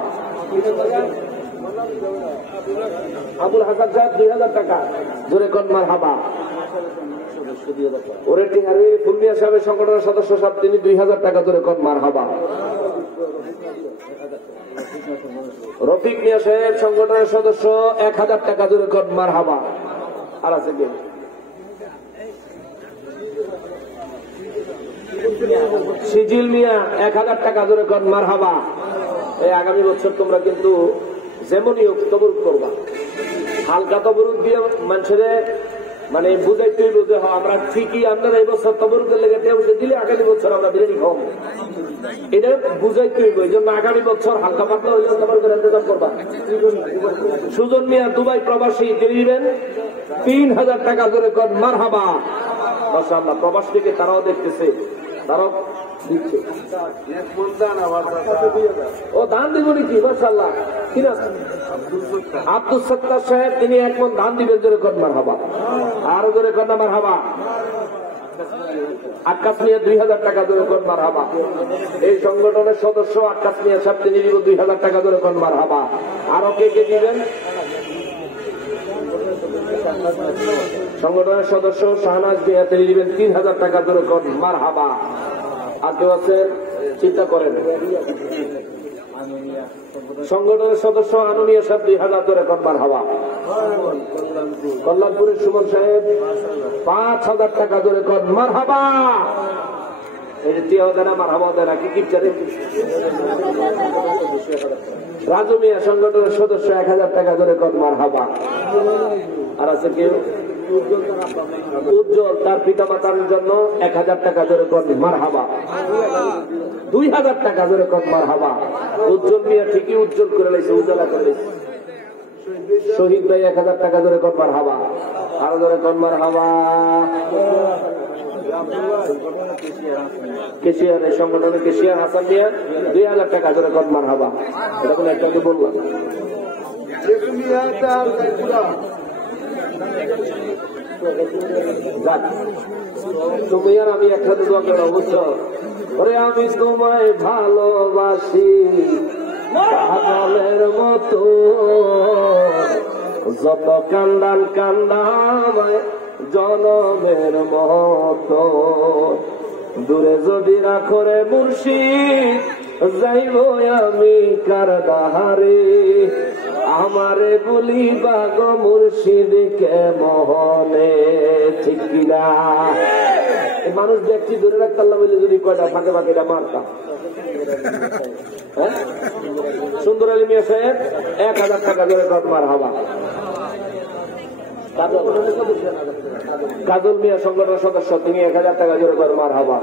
আবুল হাসান সাহেব 2,000 টাকা জোরে কর মারহাবা। ওরে টিহারি ফুলমিয়া সাহেবের সংগঠনের সদস্য সাহেব, তিনি 2,000 টাকা জোরে কর মারহাবা। রফিক মিয়া সাহেব সংগঠনের সদস্য 1,000 টাকা জোরে কর মারহাবা। আর আছে কে? সিজিল মিয়া 1,000 টাকা জোরে কর মারহাবা। এই আগামী বছর তোমরা কিন্তু যেমনই হোক তবরুক করবা। হালকা তবরুক দিয়ে মানুষের মানে বুঝাইতেই বুঝে আমরা ঠিকই আপনারা এই বছর তবরুকের লেগে দিলে আগামী বছর আমরা বিরিয়ানি খাবো, এটা বুঝাইতেই এই জন্য আগামী বছর হালকা পাতলা হইলে তবরুকের ইন্তজাম করবা। সুজন মিয়া দুবাই প্রবাসী, তিনি দিবেন 3,000 টাকা করে কর মারহাবা। মাশাআল্লাহ, প্রবাস থেকে তারাও দেখতেছে, তারাও দিচ্ছে। ও দান দিব নাকি? মাশাআল্লাহ। কিনা আব্দুল সত্তার সাহেব, তিনি 1 মণ দান দিবেন জোরে কর মারহাবা। আরো জোরে কর না মারহাবা। আকাশ মিয়া 2,000 টাকা জোরে কর মারহাবা। এই সংগঠনের সদস্য আকাশ মিয়া সাহেব, তিনি দিব 2,000 টাকা জোরে কর মারহাবা। আরো কে কে দিবেন? সংগঠনের সদস্য শাহনাজ মিয়া, তিনি দিবেন 3,000 টাকা জোরে কর মারহাবা। আর কেউ আছেন? চিন্তা করেন। সংগঠনের সদস্য আনুমিয়া সাহেব 2,000 জোরে কর মারহাবা। কল্যাণপুরের সুমন সাহেব 5,000 টাকা জোরে কর মারহাবা। এই যে টিয়াও দেনা মারহাবা দেনা কি কিপচারে। রাজু মিয়া সংগঠনের সদস্য 1,000 টাকা জোরে কর মারহাবা। আর আছে কেউ? উজ্জ্বল, তার পিতা মাতার জন্য 1,000 টাকা জোরে কর মারহাবা। 2,000 টাকা জোরে কর মারহাবা। উজ্জ্বল মিয়া ঠিকই উজ্জ্বল করে লাইছে, উজ্জ্বলা করে লাইছে। শহীদ ভাই 1,000 টাকা জোরে কর মারহাবা। আরো জোরে কর মারহাবা। কেশিয়ার, এই সংগঠনের কেশিয়ার হাসান মিয়া 2,000 টাকা জোরে কর মারহাবা। এটা কোনো একটাকে বললাম। তুমি আর আমি একসাথে দোয়া করো, বুঝছো? ওরে আমি তোমায় ভালোবাসি পাগলের মতো, যত কান্দান কান্দামায় জনমের মতো, দূরে যদি রাখো রে মুর্শিদ যাইব আমি কার দাহারে, আমারে বলি বাগ মুর্শিদকে মোহনে। ঠিক কিনা? মানুষ দেখছি দূরে রাখতে আল্লাহ বলে যদি কয়টা ফাঁকে ফাঁকে এটা মারতাম। সুন্দর আলী মিয়া সাহেব 1,000 টাকা করে কর মারহাবা। কাজল মিয়া সংগঠনের সদস্য, তিনি 1,000 টাকা জোরে কর মারহাবা।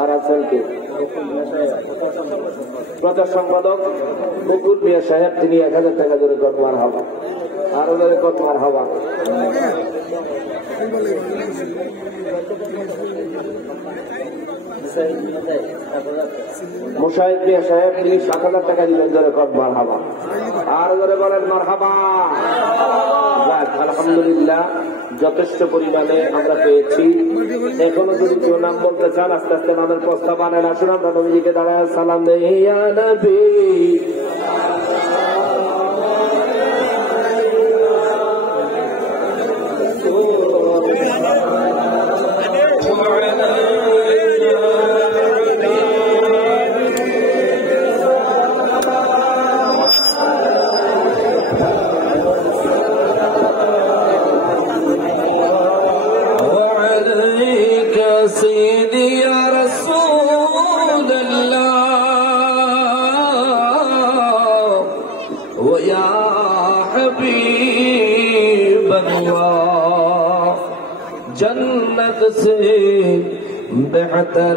আর আছেন কি? প্রচার সম্পাদক বকুল মিয়া সাহেব, তিনি 1000 টাকা জোরে কতবার হবা, আরো জোরে কতবার হবা। মুশাহিদ মিয়া সাহেব, তিনি 7000 টাকা দিলেন, জোরে কতবার হবা, আরো জোরে বলেন মারহাবা। আলহামদুলিল্লাহ, যথেষ্ট পরিমাণে আমরা পেয়েছি। এখনো যদি কেউ নাম বলতে চান, আস্তে আস্তে নামের প্রস্তাব আনেন। আসুন আমরা নবীজিকে দাঁড়ায় সালাম দেই। ইয়া নবী سيدي يا رسول الله ويا حبيب الله جنت سے بہتر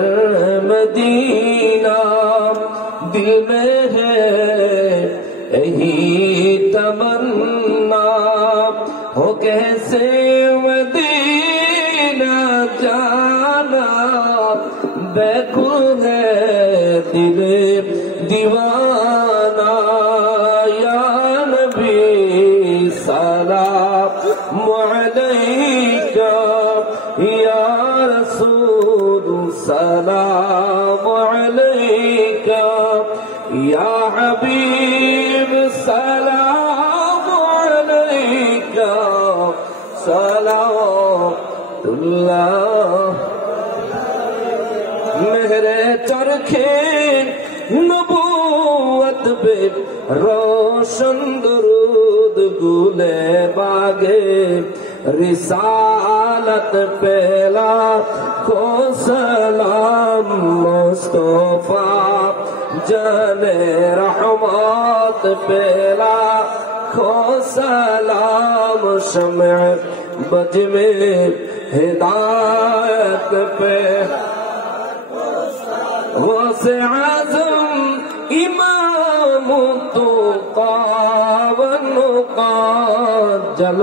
مدینہ دل میں ہے یہی تمنا ہو کیسے مدینہ جانا بیکل ہے دل دیوانہ یا نبی سلام علیکہ یا رسول سلام علیکہ یا حبیب سلام علیکہ صلوات اللہ میرے چرخے نبوت پہ روشن درود گلے باغے رسالت پہلا کو سلام مصطفیٰ جان رحمت پہلا کو سلام شمع بج میں ہدایت پہ غوث اعظم امام تو قا و نقا جل